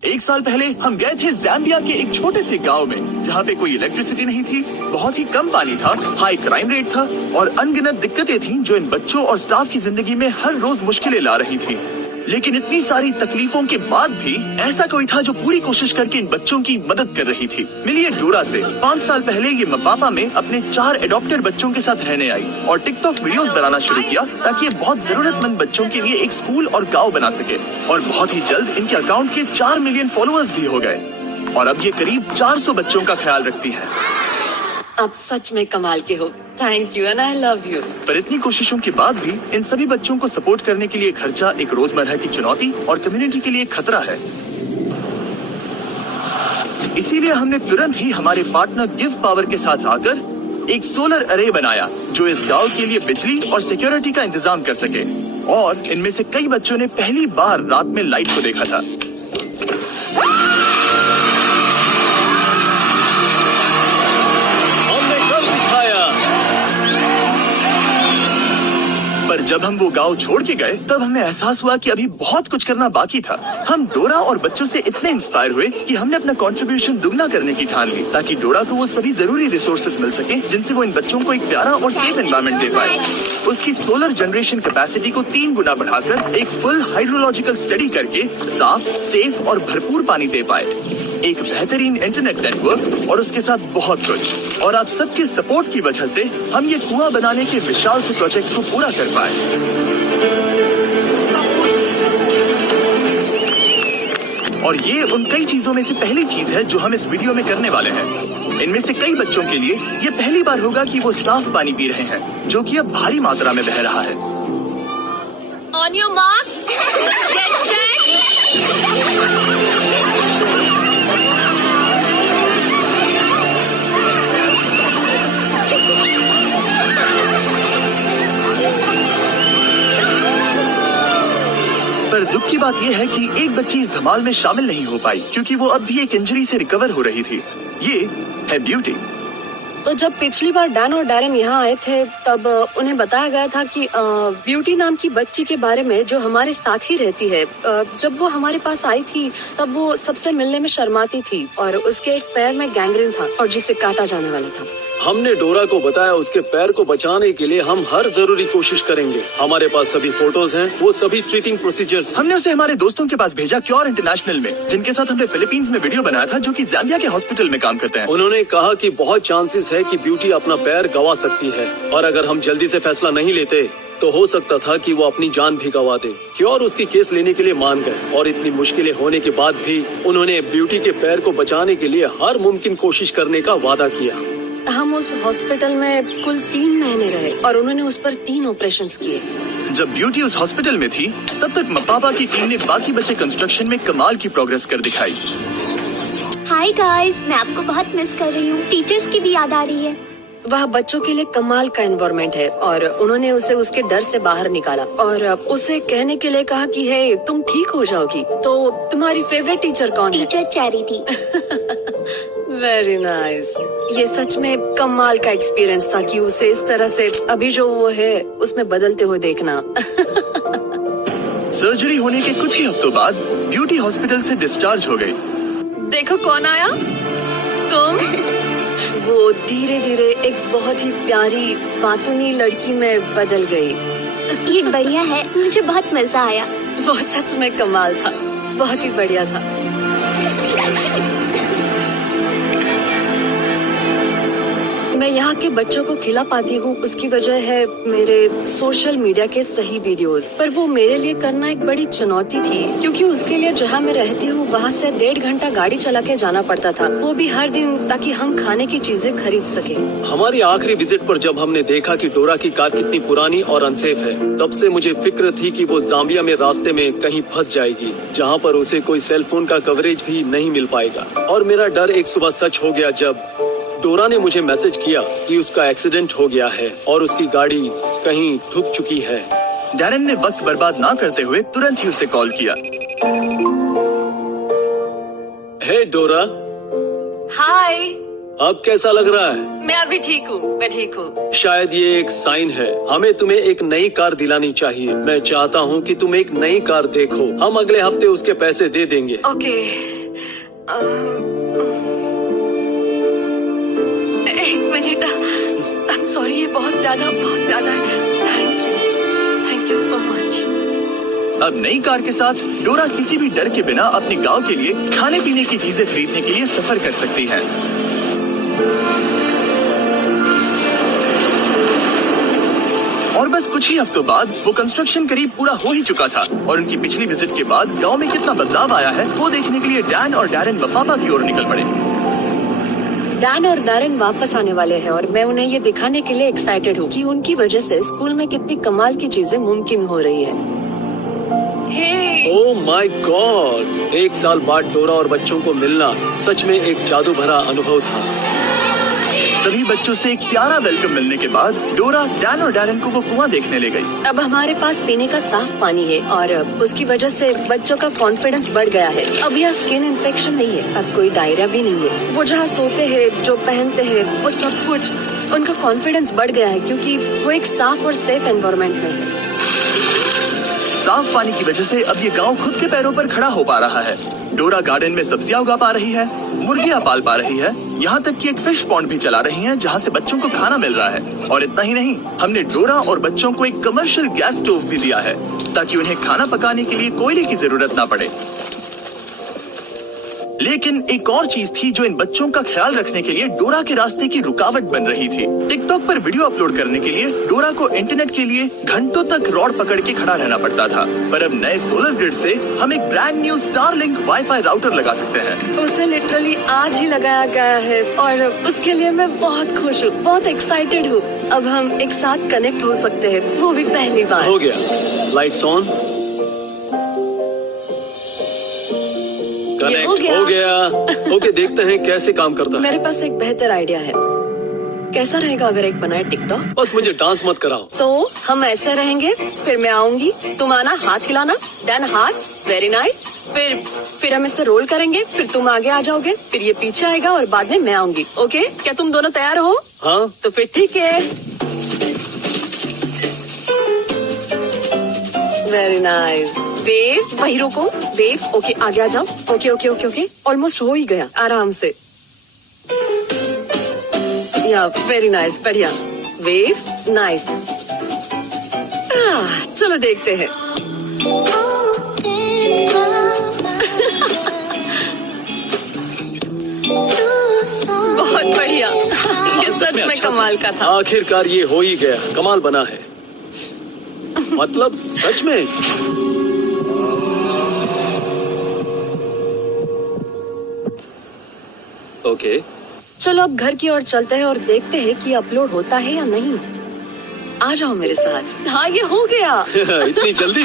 एक साल पहले हम गए थे ज़ाम्बिया के एक छोटे से गांव में, जहाँ पे कोई इलेक्ट्रिसिटी नहीं थी, बहुत ही कम पानी था, हाई क्राइम रेट था और अनगिनत दिक्कतें थीं जो इन बच्चों और स्टाफ की जिंदगी में हर रोज मुश्किलें ला रही थी। लेकिन इतनी सारी तकलीफों के बाद भी ऐसा कोई था जो पूरी कोशिश करके इन बच्चों की मदद कर रही थी। मिलिए डोरा से। 5 साल पहले ये मपापा में अपने 4 एडॉप्टेड बच्चों के साथ रहने आई और टिकटॉक वीडियोस बनाना शुरू किया ताकि ये बहुत जरूरतमंद बच्चों के लिए एक स्कूल और गांव बना सके। और बहुत ही जल्द इनके अकाउंट के 4 मिलियन फॉलोअर्स भी हो गए और अब ये करीब 400 बच्चों का ख्याल रखती है। आप सच में कमाल के हो। Thank you and I love you. पर इतनी कोशिशों के बाद भी इन सभी बच्चों को सपोर्ट करने के लिए खर्चा एक रोजमर्रा की चुनौती और कम्युनिटी के लिए खतरा है। इसीलिए हमने तुरंत ही हमारे पार्टनर गिव पावर के साथ आकर एक सोलर अरे बनाया जो इस गांव के लिए बिजली और सिक्योरिटी का इंतजाम कर सके। और इनमें से कई बच्चों ने पहली बार रात में लाइट को देखा था। पर जब हम वो गांव छोड़ के गए तब हमें एहसास हुआ कि अभी बहुत कुछ करना बाकी था। हम डोरा और बच्चों से इतने इंस्पायर हुए कि हमने अपना कंट्रीब्यूशन दुगना करने की ठान ली ताकि डोरा को वो सभी जरूरी रिसोर्सेज मिल सके जिनसे वो इन बच्चों को एक प्यारा और सेफ एनवायरनमेंट दे पाए। उसकी सोलर जनरेशन कैपेसिटी को 3 गुना बढ़ाकर एक फुल हाइड्रोलॉजिकल स्टडी करके साफ, सेफ और भरपूर पानी दे पाए। एक बेहतरीन इंटरनेट नेटवर्क और उसके साथ बहुत कुछ। और आप सबके सपोर्ट की वजह से हम ये कुआं बनाने के विशाल से प्रोजेक्ट को पूरा कर पाए। और ये उन कई चीजों में से पहली चीज है जो हम इस वीडियो में करने वाले हैं। इनमें से कई बच्चों के लिए ये पहली बार होगा कि वो साफ पानी पी रहे हैं जो कि अब भारी मात्रा में बह रहा है। On your marks, get set. पर दुख की बात यह है कि एक बच्ची इस धमाल में शामिल नहीं हो पाई क्योंकि वो अब भी एक इंजरी से रिकवर हो रही थी। ये है ब्यूटी। तो जब पिछली बार डैन और डैरन यहाँ आए थे तब उन्हें बताया गया था कि ब्यूटी नाम की बच्ची के बारे में जो हमारे साथ ही रहती है। जब वो हमारे पास आई थी तब वो सबसे मिलने में शर्माती थी और उसके एक पैर में गैंग्रीन था और जिसे काटा जाने वाला था। हमने डोरा को बताया उसके पैर को बचाने के लिए हम हर जरूरी कोशिश करेंगे। हमारे पास सभी फोटोज हैं, वो सभी ट्रीटिंग प्रोसीजर्स। हमने उसे हमारे दोस्तों के पास भेजा, क्योर इंटरनेशनल में, जिनके साथ हमने फिलीपींस में वीडियो बनाया था, जो कि ज़ाम्बिया के हॉस्पिटल में काम करते हैं। उन्होंने कहा कि बहुत चांसेस है कि ब्यूटी अपना पैर गंवा सकती है और अगर हम जल्दी से फैसला नहीं लेते तो हो सकता था कि वो अपनी जान भी गंवा दे। क्योर उसकी केस लेने के लिए मान गए और इतनी मुश्किलें होने के बाद भी उन्होंने ब्यूटी के पैर को बचाने के लिए हर मुमकिन कोशिश करने का वादा किया। हम उस हॉस्पिटल में कुल 3 महीने रहे और उन्होंने उस पर 3 ऑपरेशंस किए। जब ब्यूटी उस हॉस्पिटल में थी तब तक मपापा की टीम ने बाकी बचे कंस्ट्रक्शन में कमाल की प्रोग्रेस कर दिखाई। हाय गाइस, मैं आपको बहुत मिस कर रही हूँ। टीचर्स की भी याद आ रही है। वह बच्चों के लिए कमाल का एनवायरनमेंट है और उन्होंने उसे उसके डर से बाहर निकाला और उसे कहने के लिए कहा कि हे, तुम ठीक हो जाओगी। तो तुम्हारी फेवरेट टीचर कौन है? टीचर चेरी थी। Very nice. ये सच में कमाल का एक्सपीरियंस था कि उसे इस तरह से अभी जो वो है उसमें बदलते हुए देखना। सर्जरी होने के कुछ ही हफ्तों बाद ब्यूटी हॉस्पिटल से डिस्चार्ज हो गई। देखो कौन आया। तुम। वो धीरे धीरे एक बहुत ही प्यारी बातूनी लड़की में बदल गई। ये बढ़िया है, मुझे बहुत मजा आया। वो सच में कमाल था, बहुत ही बढ़िया था। मैं यहाँ के बच्चों को खिला पाती हूँ उसकी वजह है मेरे सोशल मीडिया के सही वीडियोस। पर वो मेरे लिए करना एक बड़ी चुनौती थी क्योंकि उसके लिए जहाँ मैं रहती हूँ वहाँ से 1.5 घंटा गाड़ी चला के जाना पड़ता था, वो भी हर दिन, ताकि हम खाने की चीजें खरीद सके। हमारी आखिरी विजिट पर जब हमने देखा कि डोरा की कार कितनी पुरानी और अनसेफ है, तब से मुझे फिक्र थी कि वो ज़ाम्बिया में रास्ते में कहीं फंस जाएगी जहाँ पर उसे कोई सेल फोन का कवरेज भी नहीं मिल पाएगा। और मेरा डर एक सुबह सच हो गया जब डोरा ने मुझे मैसेज किया कि उसका एक्सीडेंट हो गया है और उसकी गाड़ी कहीं ठुक चुकी है। डैरन ने वक्त बर्बाद ना करते हुए तुरंत ही उसे कॉल किया। हे डोरा। हाय। अब कैसा लग रहा है? मैं अभी ठीक हूँ, मैं ठीक हूँ। शायद ये एक साइन है। हमें तुम्हें एक नई कार दिलानी चाहिए। मैं चाहता हूँ कि तुम एक नई कार देखो। हम अगले हफ्ते उसके पैसे दे देंगे। ओके। एक मिनट। आई एम सॉरी, ये बहुत ज्यादा है। Thank you so much. अब नई कार के साथ डोरा किसी भी डर के बिना अपने गांव के लिए खाने पीने की चीजें खरीदने के लिए सफर कर सकती है। और बस कुछ ही हफ्तों बाद वो कंस्ट्रक्शन करीब पूरा हो ही चुका था और उनकी पिछली विजिट के बाद गांव में कितना बदलाव आया है वो देखने के लिए डैन और डैरेन पापा की ओर निकल पड़े। डैन और डैरेन वापस आने वाले हैं और मैं उन्हें ये दिखाने के लिए एक्साइटेड हूँ कि उनकी वजह से स्कूल में कितनी कमाल की चीजें मुमकिन हो रही है। हे! Oh my God! 1 साल बाद डोरा और बच्चों को मिलना सच में एक जादू भरा अनुभव था। सभी बच्चों से एक प्यारा वेलकम मिलने के बाद डोरा डैन और डैरेन को वो कुआं देखने ले गई। अब हमारे पास पीने का साफ पानी है और उसकी वजह से बच्चों का कॉन्फिडेंस बढ़ गया है। अब यह स्किन इन्फेक्शन नहीं है, अब कोई डायरिया भी नहीं है। वो जहाँ सोते हैं, जो पहनते हैं, वो सब कुछ उनका कॉन्फिडेंस बढ़ गया है क्योंकि वो एक साफ और सेफ एनवायरनमेंट में है। साफ पानी की वजह से अब ये गांव खुद के पैरों पर खड़ा हो पा रहा है। डोरा गार्डन में सब्जियां उगा पा रही है, मुर्गियां पाल पा रही है, यहाँ तक कि एक फिश पॉन्ड भी चला रही है जहाँ से बच्चों को खाना मिल रहा है। और इतना ही नहीं, हमने डोरा और बच्चों को एक कमर्शियल गैस स्टोव भी दिया है ताकि उन्हें खाना पकाने के लिए कोयले की जरूरत ना पड़े। लेकिन एक और चीज थी जो इन बच्चों का ख्याल रखने के लिए डोरा के रास्ते की रुकावट बन रही थी। टिकटॉक पर वीडियो अपलोड करने के लिए डोरा को इंटरनेट के लिए घंटों तक रॉड पकड़ के खड़ा रहना पड़ता था, पर अब नए सोलर ग्रिड से हम एक brand new Starlink wifi router लगा सकते हैं। उसे लिटरली आज ही लगाया गया है और उसके लिए मैं बहुत खुश हूँ, बहुत एक्साइटेड हूँ। अब हम एक साथ कनेक्ट हो सकते हैं, वो भी पहली बार। हो गया। Lights on. कनेक्ट हो गया। ओके, देखते हैं कैसे काम करता है। मेरे पास एक बेहतर आइडिया है। कैसा रहेगा अगर एक बनाए टिकटॉक? बस मुझे डांस मत कराओ। तो हम ऐसे रहेंगे, फिर मैं आऊंगी, तुम आना, हाथ हिलाना, देन हाथ, वेरी नाइस। फिर हम इसे रोल करेंगे, फिर तुम आगे आ जाओगे, फिर ये पीछे आएगा और बाद में मैं आऊंगी। ओके, क्या तुम दोनों तैयार हो? हाँ। तो फिर ठीक है। Very nice. वेव, वही रोको, वेव। ओके, आगे आ जाओ। Okay okay okay okay, almost हो ही गया, आराम से। या वेरी नाइस, बढ़िया। Wave, nice. चलो देखते हैं। बहुत बढ़िया। ये सच में कमाल का था। आखिरकार ये हो ही गया। कमाल बना है। मतलब सच में। ओके, चलो अब घर की ओर चलते हैं और देखते हैं कि अपलोड होता है या नहीं। आ जाओ मेरे साथ। हाँ, ये हो गया। इतनी जल्दी?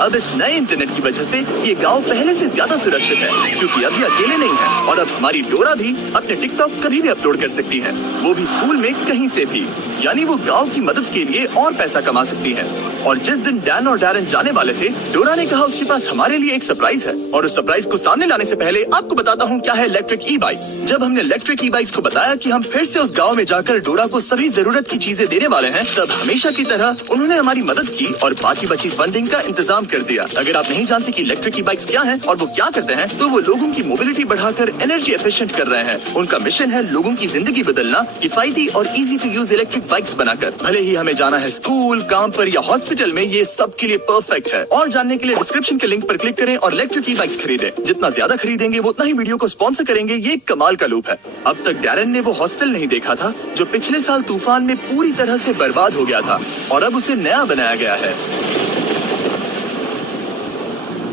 अब इस नए इंटरनेट की वजह से ये गांव पहले से ज्यादा सुरक्षित है क्योंकि अब ये अकेले नहीं है और अब हमारी डोरा भी अपने टिकटॉक कभी भी अपलोड कर सकती है, वो भी स्कूल में कहीं से भी। यानी वो गांव की मदद के लिए और पैसा कमा सकती है। और जिस दिन डैन और डैरेन जाने वाले थे, डोरा ने कहा उसके पास हमारे लिए एक सरप्राइज है और उस सरप्राइज को सामने लाने से पहले आपको बताता हूँ क्या है इलेक्ट्रिक ई बाइक्स। जब हमने इलेक्ट्रिक ई बाइक्स को बताया कि हम फिर से उस गाँव में जाकर डोरा को सभी जरूरत की चीजें देने वाले हैं, तब हमेशा की तरह उन्होंने हमारी मदद की और बाकी बची फंडिंग का इंतजाम कर दिया। अगर आप नहीं जानते कि इलेक्ट्रिक ई बाइक्स क्या हैं और वो क्या करते हैं, तो वो लोगों की मोबिलिटी बढ़ाकर एनर्जी एफिशिएंट कर रहे हैं। उनका मिशन है लोगों की जिंदगी बदलना किफायती और easy to use electric bikes बनाकर। भले ही हमें जाना है स्कूल, काम पर या हॉस्पिटल में, ये सब के लिए परफेक्ट है। और जानने के लिए डिस्क्रिप्शन के लिंक पर क्लिक करें और इलेक्ट्रिक ई बाइक्स खरीदें। जितना ज्यादा खरीदेंगे वो उतना ही वीडियो को स्पॉन्सर करेंगे। ये एक कमाल का लूप है। अब तक डैरेन ने वो हॉस्टल नहीं देखा था जो पिछले साल तूफान में पूरी तरह से बर्बाद हो गया था और अब उसे नया बनाया गया है।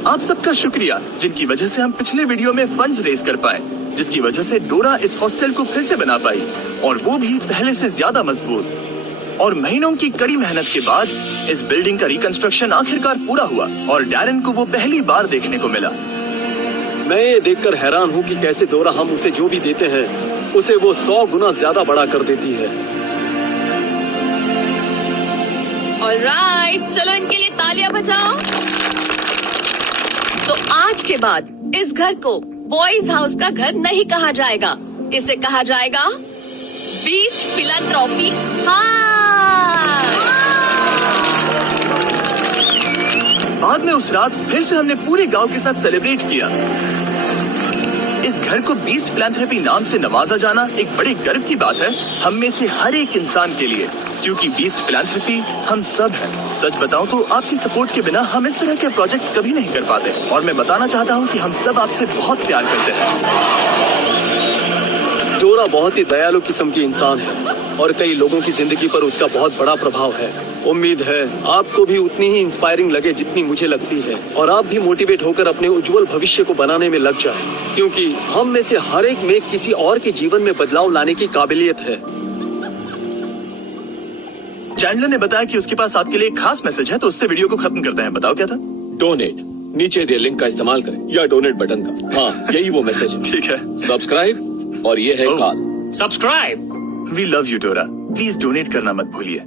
आप सबका शुक्रिया जिनकी वजह से हम पिछले वीडियो में फंड्स रेज कर पाए, जिसकी वजह से डोरा इस हॉस्टल को फिर से बना पाई और वो भी पहले से ज्यादा मजबूत। और महीनों की कड़ी मेहनत के बाद इस बिल्डिंग का रिकंस्ट्रक्शन आखिरकार पूरा हुआ और डैरेन को वो पहली बार देखने को मिला। मैं ये देखकर हैरान हूँ कि कैसे डोरा हम उसे जो भी देते हैं उसे वो 100 गुना ज्यादा बड़ा कर देती है। ऑलराइट, चलो इनके लिए तालियां बजाओ। तो आज के बाद इस घर को बॉयज हाउस का घर नहीं कहा जाएगा। इसे कहा जाएगा बीस्ट फिलैंथ्रोपी। हाँ, बाद में उस रात फिर से हमने पूरे गांव के साथ सेलिब्रेट किया। इस घर को बीस्ट फिलैंथ्रोपी नाम से नवाजा जाना एक बड़े गर्व की बात है हम में से हर एक इंसान के लिए, क्योंकि बीस्ट फिलैंथ्रोपी हम सब हैं। सच बताऊं तो आपकी सपोर्ट के बिना हम इस तरह के प्रोजेक्ट्स कभी नहीं कर पाते, और मैं बताना चाहता हूं कि हम सब आपसे बहुत प्यार करते हैं। डोरा बहुत ही दयालु किस्म की इंसान है और कई लोगों की जिंदगी पर उसका बहुत बड़ा प्रभाव है। उम्मीद है आपको भी उतनी ही इंस्पायरिंग लगे जितनी मुझे लगती है, और आप भी मोटिवेट होकर अपने उज्जवल भविष्य को बनाने में लग जाएं, क्योंकि हम में से हर एक में किसी और के जीवन में बदलाव लाने की काबिलियत है। चैंडलर ने बताया कि उसके पास आपके लिए एक खास मैसेज है, तो उससे वीडियो को खत्म करते हैं। बताओ क्या था? डोनेट, नीचे दिए लिंक का इस्तेमाल करें या डोनेट बटन का। हाँ, यही वो मैसेज है। ठीक है। सब्सक्राइब और ये है Oh. Call. Subscribe. We love you Dora, please donate करना मत भूलिए।